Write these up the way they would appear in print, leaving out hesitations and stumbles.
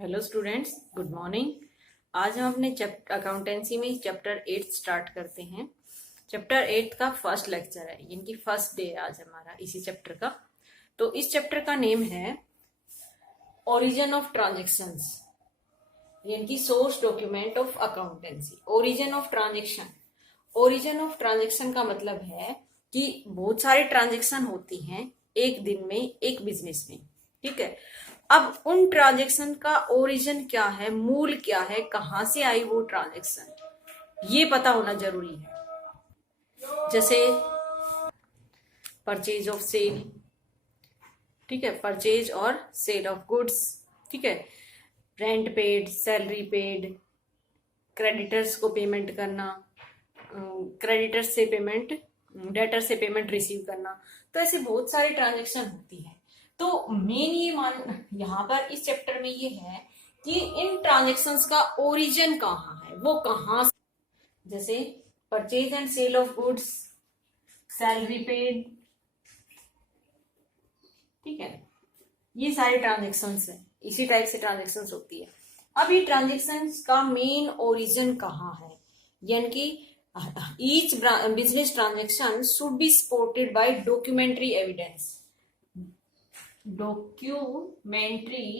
Hello students, good morning. आज हम अपने अकाउंटेंसी में चैप्टर 8 स्टार्ट करते हैं। चैप्टर 8 का फर्स्ट लेक्चर है, यानी फर्स्ट डे आज हमारा इसी चैप्टर का। तो इस चैप्टर का नेम है ओरिजिन ऑफ ट्रांजेक्शंस, यानी कि source document of accountancy. Origin of transaction, origin of transaction का मतलब है कि बहुत सारे ट्रांजेक्शन होती हैं एक दिन में एक बिजनेस में, ठीक है। अब उन ट्रांजेक्शन का ओरिजिन क्या है, मूल क्या है, कहां से आई वो ट्रांजेक्शन, ये पता होना जरूरी है। जैसे परचेज ऑफ सेल, ठीक है, परचेज और सेल ऑफ गुड्स, ठीक है, rent paid, salary paid, creditors को पेमेंट करना, क्रेडिटर्स से पेमेंट, डेटर से पेमेंट रिसीव करना। तो ऐसे बहुत सारी ट्रांजेक्शन होती है। तो मेन ये मान यहाँ पर इस चैप्टर में ये है कि इन ट्रांजेक्शन्स का ओरिजिन कहाँ है, वो कहाँ से, जैसे purchase and sale of goods, salary paid, ठीक है, ये सारे ट्रांजेक्शन्स है, इसी टाइप से ट्रांजेक्शन्स होती है। अब ये ट्रांजेक्शन्स का मेन ओरिजिन कहाँ है, यानी कि each business transaction should be supported by documentary evidence. Documentary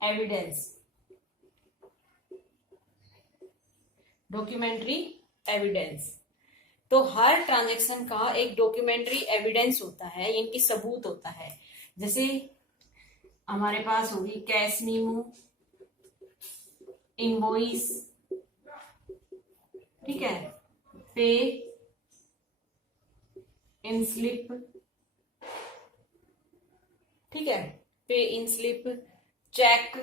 evidence. Documentary evidence. तो हर ट्रांजेक्शन का एक डॉक्यूमेंट्री एविडेंस होता है, इनकी सबूत होता है। जैसे हमारे पास होगी कैश मीमो, इनवॉइस, ठीक है, पे इन स्लिप, ठीक है, पे इन स्लिप, चेक,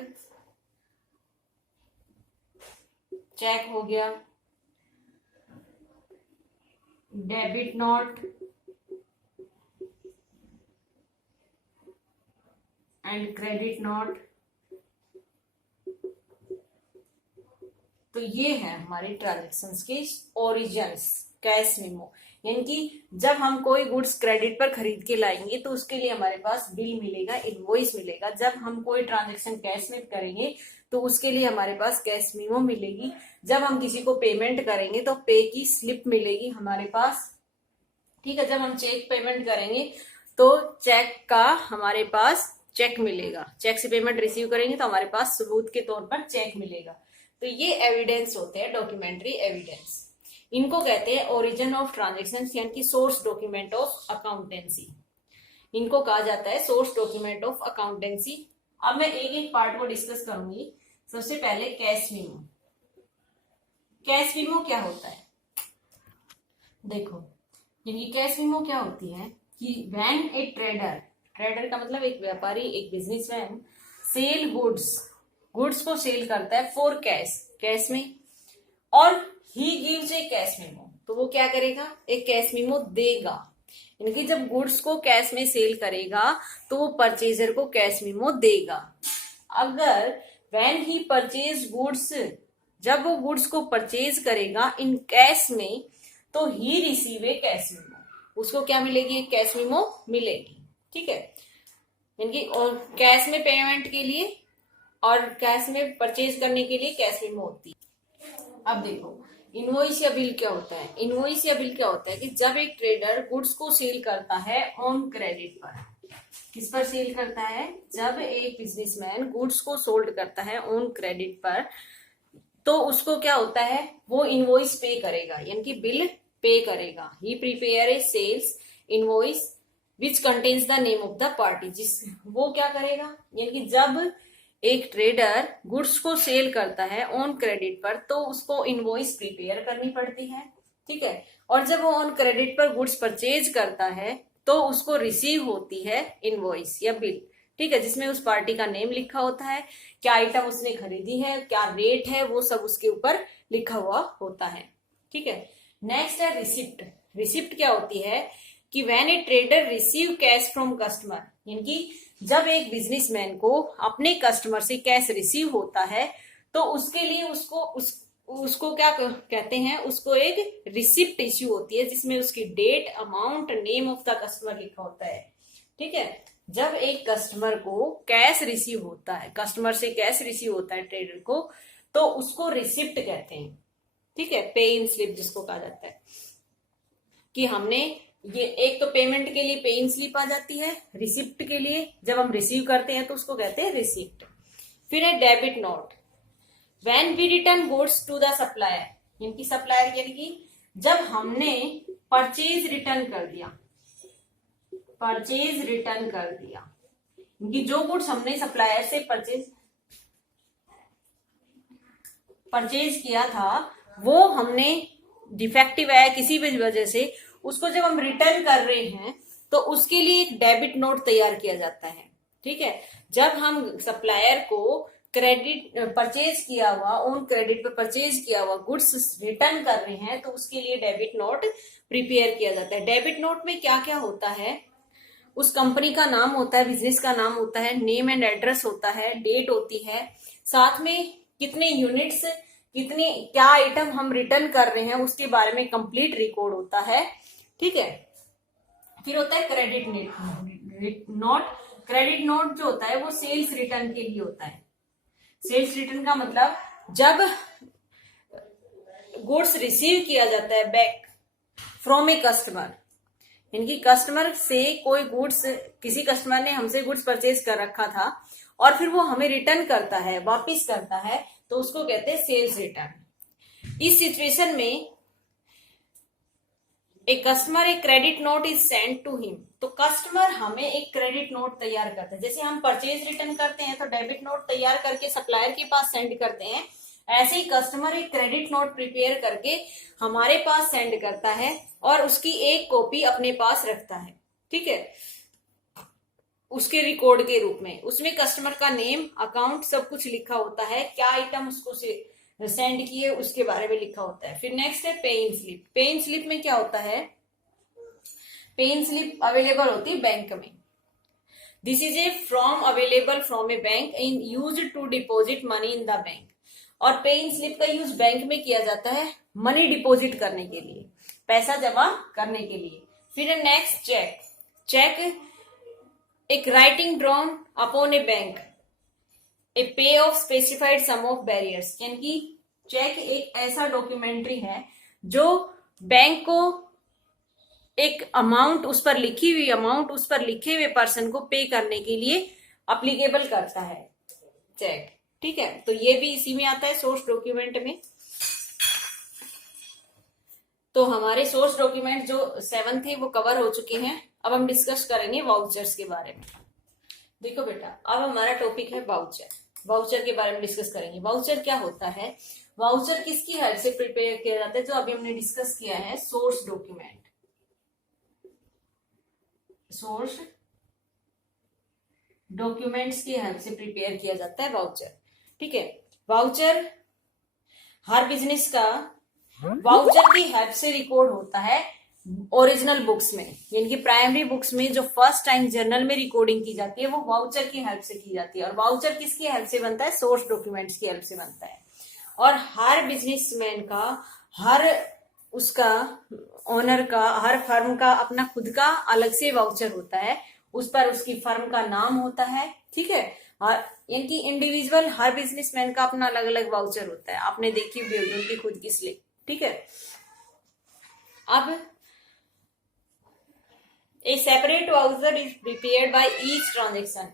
चेक हो गया, debit note and credit note. तो ये है हमारे ट्रांजेक्शन्स के ओरिजिन्स। कैश मेमो, यानी कि जब हम कोई गुड्स क्रेडिट पर खरीद के लाएंगे तो उसके लिए हमारे पास बिल मिलेगा, इनवॉइस मिलेगा। जब हम कोई ट्रांजेक्शन कैश में करेंगे तो उसके लिए हमारे पास कैश मेमो मिलेगी। जब हम किसी को पेमेंट करेंगे तो पे की स्लिप मिलेगी हमारे पास, ठीक है। जब हम चेक पेमेंट करेंगे तो चेक का हमारे पास चेक मिलेगा। चेक से पेमेंट रिसीव करेंगे तो हमारे पास सबूत के तौर पर चेक मिलेगा। तो ये एविडेंस होते हैं, डॉक्यूमेंट्री एविडेंस। इनको कहते हैं ओरिजिन ऑफ ट्रांजेक्शन, यानी कि सोर्स डॉक्यूमेंट ऑफ अकाउंटेंसी। इनको कहा जाता है सोर्स डॉक्यूमेंट ऑफ अकाउंटेंसी। अब मैं एक एक पार्ट को डिस्कस करूंगी। सबसे पहले कैश मीमो। कैश मीमो क्या होता है, देखो, यानी कैश मीमो क्या होती है कि व्हेन ए ट्रेडर, ट्रेडर का मतलब एक व्यापारी, एक बिजनेसमैन, सेल गुड्स, गुड्स को सेल करता है फॉर कैश, कैश में, और he gives A cash memo, तो वो क्या करेगा, एक कैश मेमो देगा। यानी कि जब गुड्स को कैश में सेल करेगा तो वो परचेजर को कैश मेमो देगा। अगर व्हेन ही परचेज गुड्स, जब वो गुड्स को परचेज करेगा इन कैश में, तो ही रिसीव ए कैश मेमो, उसको क्या मिलेगी, एक कैश मेमो मिलेगी, ठीक है। यानी कि और कैश में पेमेंट के लिए और कैश में परचेज करने के लिए कैश मेमो होती है। अब देखो इनवॉइस या बिल क्या होता है। इनवॉइस या बिल क्या होता है कि जब एक ट्रेडर गुड्स को सेल करता है ऑन क्रेडिट पर, किस पर सेल करता है, जब एक बिजनेसमैन गुड्स को सोल्ड करता है ऑन क्रेडिट पर, तो उसको क्या होता है, वो इनवॉइस पे करेगा, यानी कि बिल पे करेगा। He prepare a sales invoice which contains the name of the party, जिस वो क्या करेगा, यानी कि जब एक ट्रेडर गुड्स को सेल करता है ऑन क्रेडिट पर तो उसको इनवॉइस प्रिपेयर करनी पड़ती है, ठीक है। और जब वो ऑन क्रेडिट पर गुड्स परचेज करता है तो उसको रिसीव होती है इनवॉइस या बिल, ठीक है, जिसमें उस पार्टी का नेम लिखा होता है, क्या आइटम उसने खरीदी है, क्या रेट है, वो सब उसके ऊपर लिखा हुआ होता है, ठीक है। नेक्स्ट है रिसिप्ट। रिसिप्ट क्या होती है कि when A trader receive cash from customer, यानी कि जब एक बिजनेसमैन को अपने कस्टमर से कैश रिसीव होता है तो उसके लिए उसको क्या कहते हैं, उसको एक रिसिप्ट इश्यू होती है जिसमें उसकी date, amount, name of the customer लिखा होता है, ठीक है। जब एक कस्टमर को कैश रिसीव होता है, कस्टमर से कैश रिसीव होता है ट्रेडर को, तो उसको रिसिप्ट कहते हैं। ठीक है, पे इन स्लिप जिसको कहा जाता है, कि हमने ये एक तो पेमेंट के लिए पे इन स्लिप आ जाती है, रिसिप्ट के लिए जब हम रिसीव करते हैं तो उसको कहते हैं रिसिप्ट। फिर है debit note, when we return goods to the supplier, इनकी सप्लायर यानी कि जब हमने परचेज रिटर्न कर दिया, परचेज रिटर्न कर दिया, इनकी जो गुड्स हमने सप्लायर से परचेज किया था वो हमने डिफेक्टिव आया किसी भी वजह से, उसको जब हम रिटर्न कर रहे हैं तो उसके लिए एक डेबिट नोट तैयार किया जाता है। ठीक है, जब हम सप्लायर को क्रेडिट परचेज किया हुआ, ऑन क्रेडिट पे परचेज किया हुआ गुड्स रिटर्न कर रहे हैं तो उसके लिए डेबिट नोट प्रिपेयर किया जाता है। डेबिट नोट में क्या क्या होता है, उस कंपनी का नाम होता है, बिजनेस का नाम होता है, नेम एंड एड्रेस होता है, डेट होती है, साथ में कितने यूनिट्स, कितने क्या आइटम हम रिटर्न कर रहे हैं उसके बारे में कंप्लीट रिकॉर्ड होता है। ठीक है, फिर होता है क्रेडिट नोट। क्रेडिट नोट जो होता है वो सेल्स रिटर्न के लिए होता है। सेल्स रिटर्न का मतलब जब गुड्स रिसीव किया जाता है बैक फ्रॉम ए कस्टमर, इनकी कस्टमर से कोई गुड्स, किसी कस्टमर ने हमसे गुड्स परचेज कर रखा था और फिर वो हमें रिटर्न करता है, वापिस करता है, तो उसको कहते हैं सेल्स रिटर्न। इस सिचुएशन में एक कस्टमर एक credit note is send to him, तो कस्टमर हमें एक क्रेडिट नोट तैयार करता है। जैसे हम परचेज रिटर्न करते हैं तो डेबिट नोट तैयार करके सप्लायर के पास सेंड करते हैं, ऐसे ही कस्टमर एक क्रेडिट नोट प्रिपेयर करके हमारे पास सेंड करता है और उसकी एक कॉपी अपने पास रखता है। ठीक है, उसके रिकॉर्ड के रूप में उसमें कस्टमर का नेम, अकाउंट सब कुछ लिखा होता है, क्या आइटम उसको सेंड किए उसके बारे में लिखा होता है। फिर नेक्स्ट है पे इन स्लिप। पे इन स्लिप में क्या होता है, पे इन स्लिप अवेलेबल होती है बैंक में। This is a from available from a bank in use to deposit money in the bank. और पे इन स्लिप का यूज बैंक में किया जाता है मनी डिपॉजिट करने के लिए, पैसा जमा करने के लिए। फिर नेक्स्ट चेक। चेक एक writing drawn upon a bank a pay of specified sum of barriers, यानी कि चेक एक ऐसा डॉक्यूमेंट्री है जो बैंक को एक अमाउंट, उस पर लिखी हुई अमाउंट उस पर लिखे हुए पर्सन को पे करने के लिए अप्लीकेबल करता है चेक। ठीक है, तो ये भी इसी में आता है सोर्स डॉक्यूमेंट में। तो हमारे सोर्स डॉक्यूमेंट जो 7 थे वो कवर हो चुके हैं। अब हम डिस्कस करेंगे वाउचर्स के बारे में। देखो बेटा, अब हमारा टॉपिक है वाउचर। वाउचर के बारे में डिस्कस करेंगे। वाउचर क्या होता है, वाउचर किसकी हेल्प से प्रिपेयर किया जाता है, जो अभी हमने डिस्कस किया है सोर्स डॉक्यूमेंट। सोर्स डॉक्यूमेंट्स की हेल्प से प्रिपेयर किया जाता है वाउचर। ठीक है, वाउचर हर बिजनेस का वाउचर की हेल्प से रिकॉर्ड होता है ओरिजिनल बुक्स में, यानी कि प्राइमरी बुक्स में जो फर्स्ट टाइम जर्नल में रिकॉर्डिंग की जाती है वो वाउचर की हेल्प से की जाती है। और वाउचर किसकी हेल्प से बनता है, सोर्स डॉक्यूमेंट्स की हेल्प से बनता है। और हर बिजनेसमैन का, हर उसका ओनर का, हर फर्म का अपना खुद का अलग से वाउचर होता है, उस पर उसकी फर्म का नाम होता है। ठीक है, यानी कि इंडिविजुअल हर बिजनेसमैन का अपना अलग अलग वाउचर होता है, आपने देखी भी होगी उनकी खुद की स्लिप। ठीक है, अब ए separate voucher is prepared by each transaction.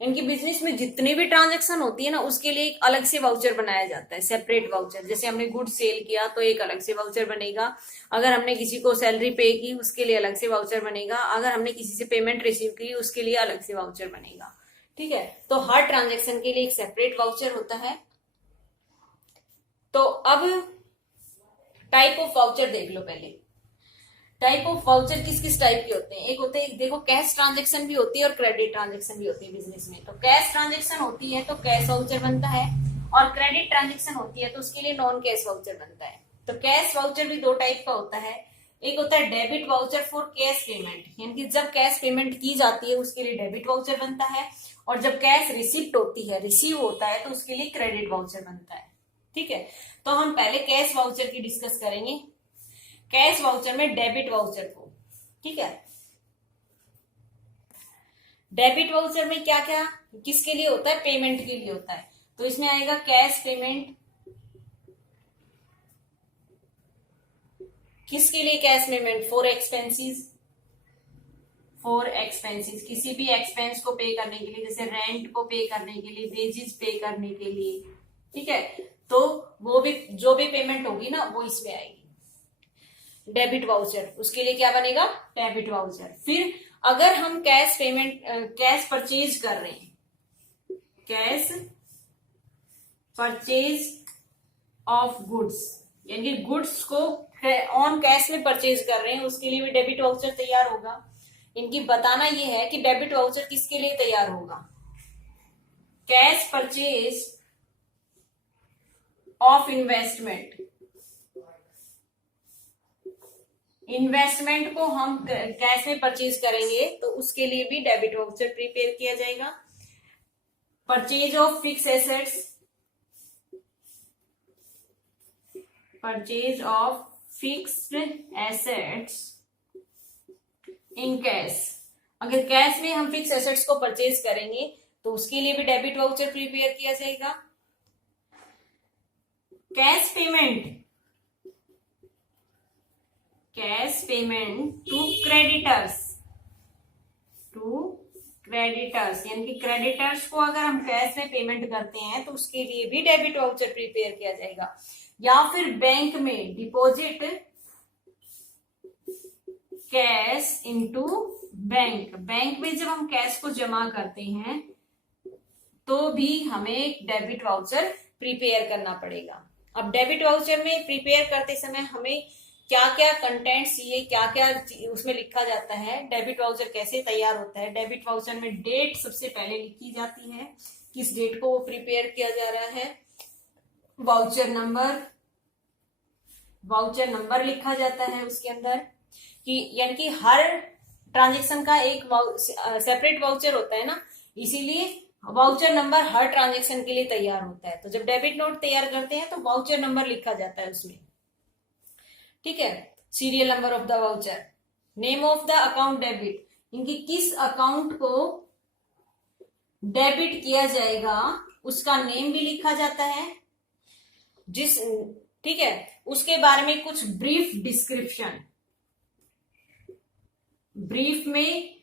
इनकी बिजनेस में जितनी भी ट्रांजेक्शन होती है ना उसके लिए एक अलग से वाउचर बनाया जाता है, सेपरेट वाउचर। जैसे हमने गुड सेल किया तो एक अलग से वाउचर बनेगा, अगर हमने किसी को सैलरी पे की उसके लिए अलग से वाउचर बनेगा, अगर हमने किसी से पेमेंट रिसीव की उसके लिए अलग से वाउचर बनेगा। ठीक है, तो हर ट्रांजेक्शन के लिए एक सेपरेट वाउचर होता है। तो अब टाइप ऑफ वाउचर देख लो। पहले टाइप ऑफ वाउचर किस किस टाइप के होते हैं, एक होते हैं, देखो कैश ट्रांजेक्शन भी होती है और क्रेडिट ट्रांजेक्शन भी होती है बिजनेस में। तो कैश ट्रांजेक्शन होती है तो कैश वाउचर बनता है, और क्रेडिट ट्रांजेक्शन होती है तो उसके लिए नॉन कैश वाउचर बनता है। तो कैश वाउचर भी 2 टाइप का होता है। एक होता है debit voucher for cash payment, यानी कि जब कैश पेमेंट की जाती है उसके लिए डेबिट वाउचर बनता है, और जब कैश रिसिप्ट होती है, रिसीव होता है, तो उसके लिए क्रेडिट वाउचर बनता है। ठीक है, तो हम पहले कैश वाउचर की डिस्कस करेंगे। कैश वाउचर में डेबिट वाउचर को, ठीक है, डेबिट वाउचर में क्या क्या किसके लिए होता है, पेमेंट के लिए होता है। तो इसमें आएगा कैश पेमेंट, किसके लिए cash payment, for expenses, for expenses, किसी भी एक्सपेंस को पे करने के लिए, जैसे रेंट को पे करने के लिए, वेजेस पे करने के लिए, ठीक है। तो वो भी जो भी पेमेंट होगी ना वो इसमें आएगी। डेबिट वाउचर उसके लिए क्या बनेगा, डेबिट वाउचर। फिर अगर हम कैश पेमेंट, कैश परचेज कर रहे हैं, कैश परचेज ऑफ गुड्स, यानी गुड्स को ऑन कैश में परचेज कर रहे हैं, उसके लिए भी डेबिट वाउचर तैयार होगा। इनकी बताना ये है कि डेबिट वाउचर किसके लिए तैयार होगा, cash purchase of investment, investment को हम कैश में परचेज करेंगे तो उसके लिए भी डेबिट वाउचर प्रिपेयर किया जाएगा। Purchase of fix assets, purchase of fixed assets in cash, अगर कैश में हम फिक्स एसेट्स को परचेज करेंगे तो उसके लिए भी डेबिट वाउचर प्रिपेयर किया जाएगा। Cash payment, cash payment to creditors, to creditors, यानी कि क्रेडिटर्स को अगर हम कैश में पेमेंट करते हैं तो उसके लिए भी डेबिट वाउचर प्रिपेयर किया जाएगा। या फिर बैंक में deposit cash into bank, bank में जब हम कैश को जमा करते हैं तो भी हमें डेबिट वाउचर प्रिपेयर करना पड़ेगा। अब डेबिट वाउचर में प्रिपेयर करते समय हमें क्या क्या कंटेंट चाहिए, क्या क्या उसमें लिखा जाता है, डेबिट वाउचर कैसे तैयार होता है। डेबिट वाउचर में डेट सबसे पहले लिखी जाती है, किस डेट को वो प्रिपेयर किया जा रहा है। वाउचर नंबर, वाउचर नंबर लिखा जाता है उसके अंदर, कि यानी कि हर ट्रांजेक्शन का एक सेपरेट वाउचर होता है ना, इसीलिए वाउचर नंबर हर ट्रांजेक्शन के लिए तैयार होता है। तो जब डेबिट नोट तैयार करते हैं तो वाउचर नंबर लिखा जाता है उसमें, ठीक है। Serial number of the voucher, name of the account debit, इनकी किस अकाउंट को डेबिट किया जाएगा उसका नेम भी लिखा जाता है, जिस, ठीक है। उसके बारे में कुछ ब्रीफ डिस्क्रिप्शन, ब्रीफ में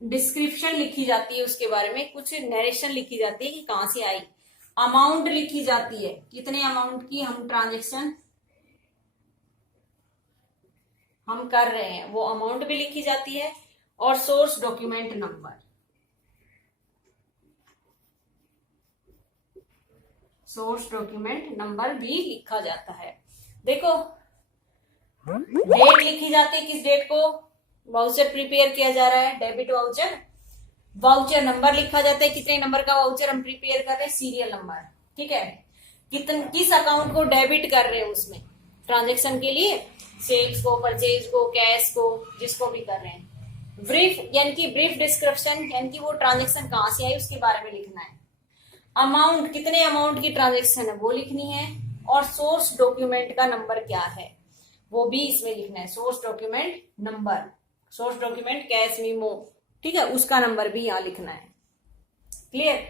डिस्क्रिप्शन लिखी जाती है, उसके बारे में कुछ नरेशन लिखी जाती है कि कहां से आई। अमाउंट लिखी जाती है, कितने अमाउंट की हम ट्रांजेक्शन हम कर रहे हैं वो अमाउंट भी लिखी जाती है। और source document number, source document number भी लिखा जाता है। देखो डेट लिखी जाती है, किस डेट को वाउचर प्रिपेयर किया जा रहा है, डेबिट वाउचर। वाउचर नंबर लिखा जाता है, कितने नंबर का वाउचर हम प्रिपेयर कर रहे हैं, सीरियल नंबर, ठीक है। किस अकाउंट को डेबिट कर रहे हैं उसमें ट्रांजेक्शन के लिए, सेल्स को, परचेज को, कैश को, जिसको भी कर रहे हैं। ब्रीफ यानी कि ब्रीफ डिस्क्रिप्शन, यानी कि वो ट्रांजेक्शन कहां से आई उसके बारे में लिखना है। अमाउंट, कितने अमाउंट की ट्रांजेक्शन है वो लिखनी है। और सोर्स डॉक्यूमेंट का नंबर क्या है वो भी इसमें लिखना है, source document number, source document cash memo, ठीक है, उसका नंबर भी यहाँ लिखना है। क्लियर।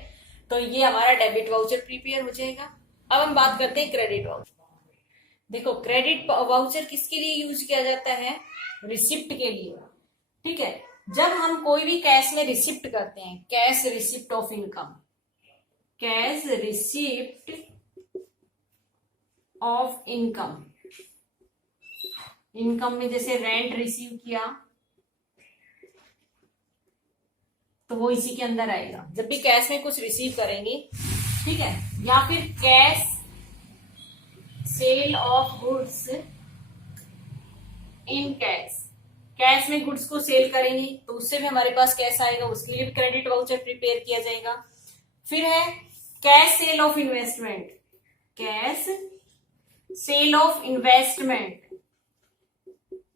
तो ये हमारा डेबिट वाउचर प्रिपेयर हो जाएगा। अब हम बात करते हैं क्रेडिट वाउचर। देखो क्रेडिट वाउचर किसके लिए यूज किया जाता है, रिसिप्ट के लिए, ठीक है। जब हम कोई भी कैश में रिसिप्ट करते हैं, cash receipt of income, cash receipt of income, income में जैसे रेंट रिसीव किया तो वो इसी के अंदर आएगा, जब भी कैश में कुछ रिसीव करेंगे, ठीक है। या फिर cash cell of goods in cash, cash में गुड्स को सेल करेंगे तो उससे भी हमारे पास कैश आएगा, उसके लिए भी क्रेडिट वाउचर प्रिपेयर किया जाएगा। फिर है cash cell of investment, cash cell of investment,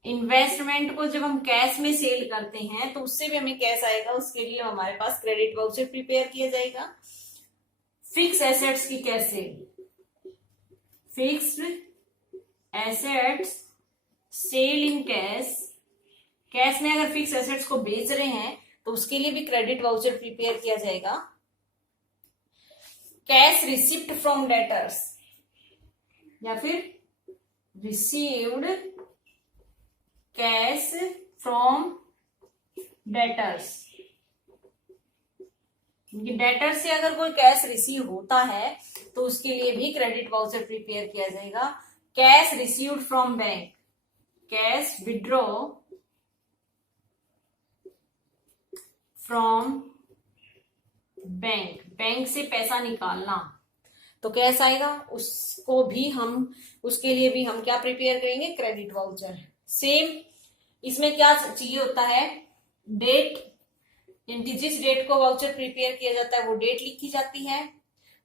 investment को जब हम कैश में सेल करते हैं तो उससे भी हमें कैश आएगा, उसके लिए हमारे पास क्रेडिट वाउचर प्रिपेयर किया जाएगा। फिक्स एसेट्स की cash sale, fixed assets sale in cash, cash में अगर फिक्स एसेट्स को बेच रहे हैं तो उसके लिए भी क्रेडिट वाउचर प्रिपेयर किया जाएगा। कैश रिसिप्ट फ्रॉम डेटर्स या फिर received cash from debtors. Debtor से अगर कोई कैश रिसीव होता है तो उसके लिए भी क्रेडिट वाउचर प्रिपेयर किया जाएगा। Cash received from bank, cash withdraw from bank, bank से पैसा निकालना तो कैश आएगा, उसको भी हम, उसके लिए भी हम क्या प्रिपेयर करेंगे, क्रेडिट वाउचर। सेम इसमें क्या चाहिए होता है, डेट, इनकी जिस डेट को वाउचर प्रिपेयर किया जाता है वो डेट लिखी जाती है।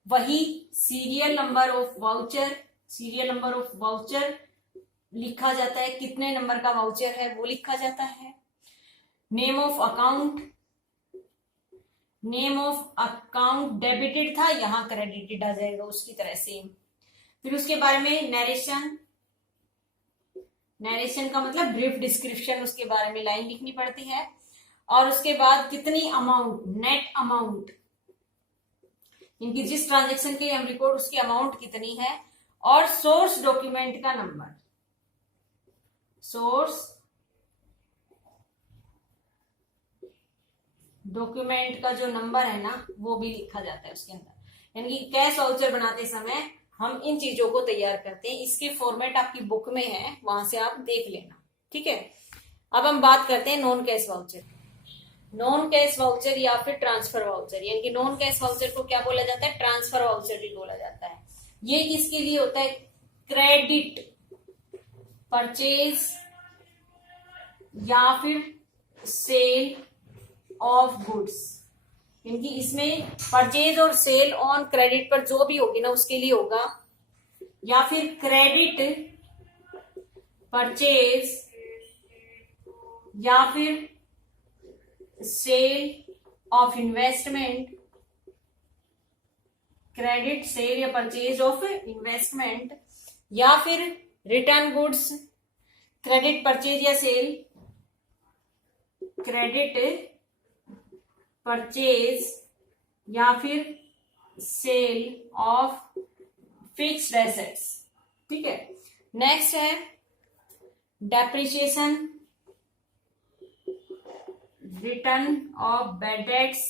वही serial number of voucher, serial number of voucher लिखा जाता है, कितने नंबर का वाउचर है वो लिखा जाता है। Name of account, name of account debited था, यहां क्रेडिटेड आ जाएगा उसकी तरह सेम। फिर उसके बारे में नरेशन, नरेशन का मतलब ब्रीफ डिस्क्रिप्शन, उसके बारे में लाइन लिखनी पड़ती है। और उसके बाद कितनी अमाउंट, नेट अमाउंट, इनकी जिस ट्रांजेक्शन के हम रिकॉर्ड उसकी अमाउंट कितनी है। और सोर्स डॉक्यूमेंट का नंबर, सोर्स डॉक्यूमेंट का जो नंबर है ना वो भी लिखा जाता है उसके अंदर। यानी कि कैश वाउचर बनाते समय हम इन चीजों को तैयार करते हैं। इसके फॉर्मेट आपकी बुक में है, वहां से आप देख लेना, ठीक है। अब हम बात करते हैं non cash voucher. Non cash voucher या फिर ट्रांसफर वाउचर, यानी कि नॉन कैश वाउचर को क्या बोला जाता है, ट्रांसफर वाउचर भी बोला जाता है। ये किसके लिए होता है, क्रेडिट परचेज या फिर सेल ऑफ गुड्स, इनकी इसमें परचेज और सेल ऑन क्रेडिट पर जो भी होगी ना उसके लिए होगा। या फिर क्रेडिट परचेज या फिर sale of investment, credit sale या परचेज ऑफ इन्वेस्टमेंट, या फिर रिटर्न गुड्स, क्रेडिट परचेज या सेल, क्रेडिट परचेज या फिर सेल ऑफ फिक्स्ड एसेट्स, ठीक है। नेक्स्ट है depreciation, return of bad debts,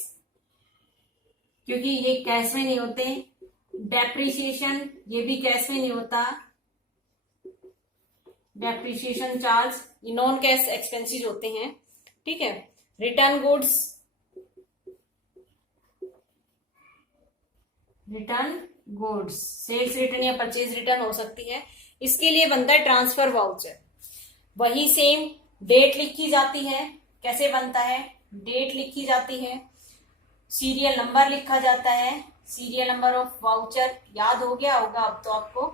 क्योंकि ये कैश में नहीं होते। डेप्रिसिएशन ये भी कैश में नहीं होता, डेप्रिसिएशन चार्ज ये नॉन कैश एक्सपेंसेस होते हैं, ठीक है। Return goods, return goods sales return या परचेज रिटर्न हो सकती है। इसके लिए बनता है ट्रांसफर वाउचर। वही सेम डेट लिखी जाती है, कैसे बनता है, डेट लिखी जाती है, सीरियल नंबर लिखा जाता है, सीरियल नंबर ऑफ वाउचर याद हो गया होगा अब तो आपको,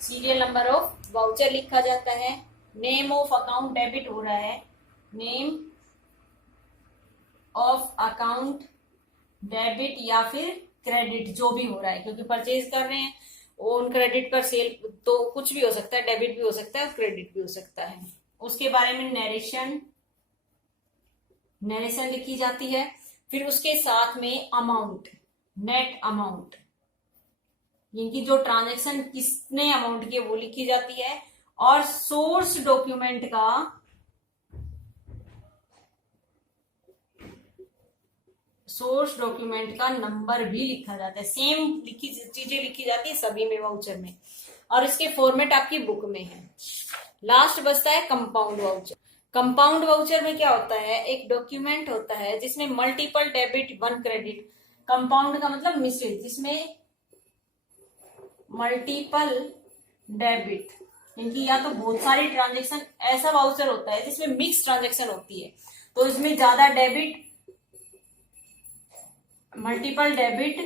सीरियल नंबर ऑफ वाउचर लिखा जाता है। नेम ऑफ अकाउंट डेबिट हो रहा है, नेम ऑफ अकाउंट डेबिट या फिर क्रेडिट जो भी हो रहा है, क्योंकि परचेज कर रहे हैं ऑन क्रेडिट पर, सेल तो कुछ भी हो सकता है, डेबिट भी हो सकता है और क्रेडिट भी हो सकता है। उसके बारे में नरेशन, नरेशन लिखी जाती है। फिर उसके साथ में अमाउंट, नेट अमाउंट, इनकी जो ट्रांजैक्शन कितने अमाउंट की वो लिखी जाती है। और सोर्स डॉक्यूमेंट का, सोर्स डॉक्यूमेंट का नंबर भी लिखा जाता है। सेम चीजें लिखी जाती है सभी में वाउचर में, और इसके फॉर्मेट आपकी बुक में है। लास्ट बचता है कंपाउंड वाउचर। कंपाउंड वाउचर में क्या होता है, एक डॉक्यूमेंट होता है जिसमें multiple debit one credit, compound का मतलब मिश्रित, जिसमें मल्टीपल डेबिट, इनकी या तो बहुत सारी ट्रांजेक्शन, ऐसा वाउचर होता है जिसमें मिक्स ट्रांजेक्शन होती है, तो इसमें ज्यादा debit, multiple debit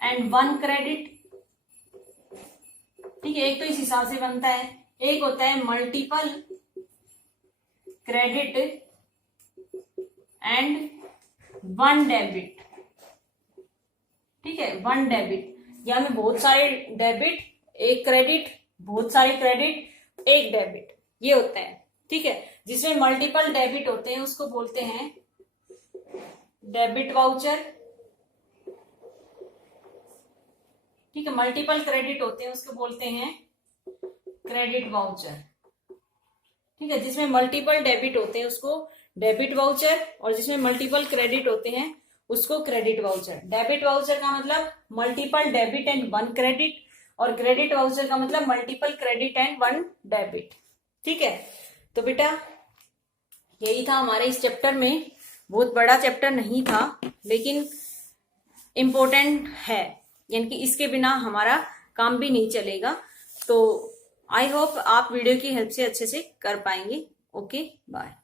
and one credit, ठीक है। एक तो इस हिसाब से बनता है, एक होता है multiple credit and one debit, ठीक है, वन डेबिट, यानी बहुत सारे डेबिट एक क्रेडिट, बहुत सारे क्रेडिट एक डेबिट, ये होता है, ठीक है। जिसमें मल्टीपल डेबिट होते हैं उसको बोलते हैं डेबिट वाउचर, ठीक है, मल्टीपल क्रेडिट होते हैं उसको बोलते हैं क्रेडिट वाउचर, ठीक है, जिसमें मल्टीपल डेबिट होते हैं उसको डेबिट वाउचर, और जिसमें मल्टीपल क्रेडिट होते हैं उसको क्रेडिट वाउचर। डेबिट वाउचर का मतलब multiple debit and one credit, और क्रेडिट वाउचर का मतलब multiple credit and one debit, ठीक है। तो बेटा यही था हमारे इस चैप्टर में, बहुत बड़ा चैप्टर नहीं था लेकिन इम्पोर्टेंट है, यानी कि इसके बिना हमारा काम भी नहीं चलेगा। तो आई होप आप वीडियो की हेल्प से अच्छे से कर पाएंगे। Okay, bye.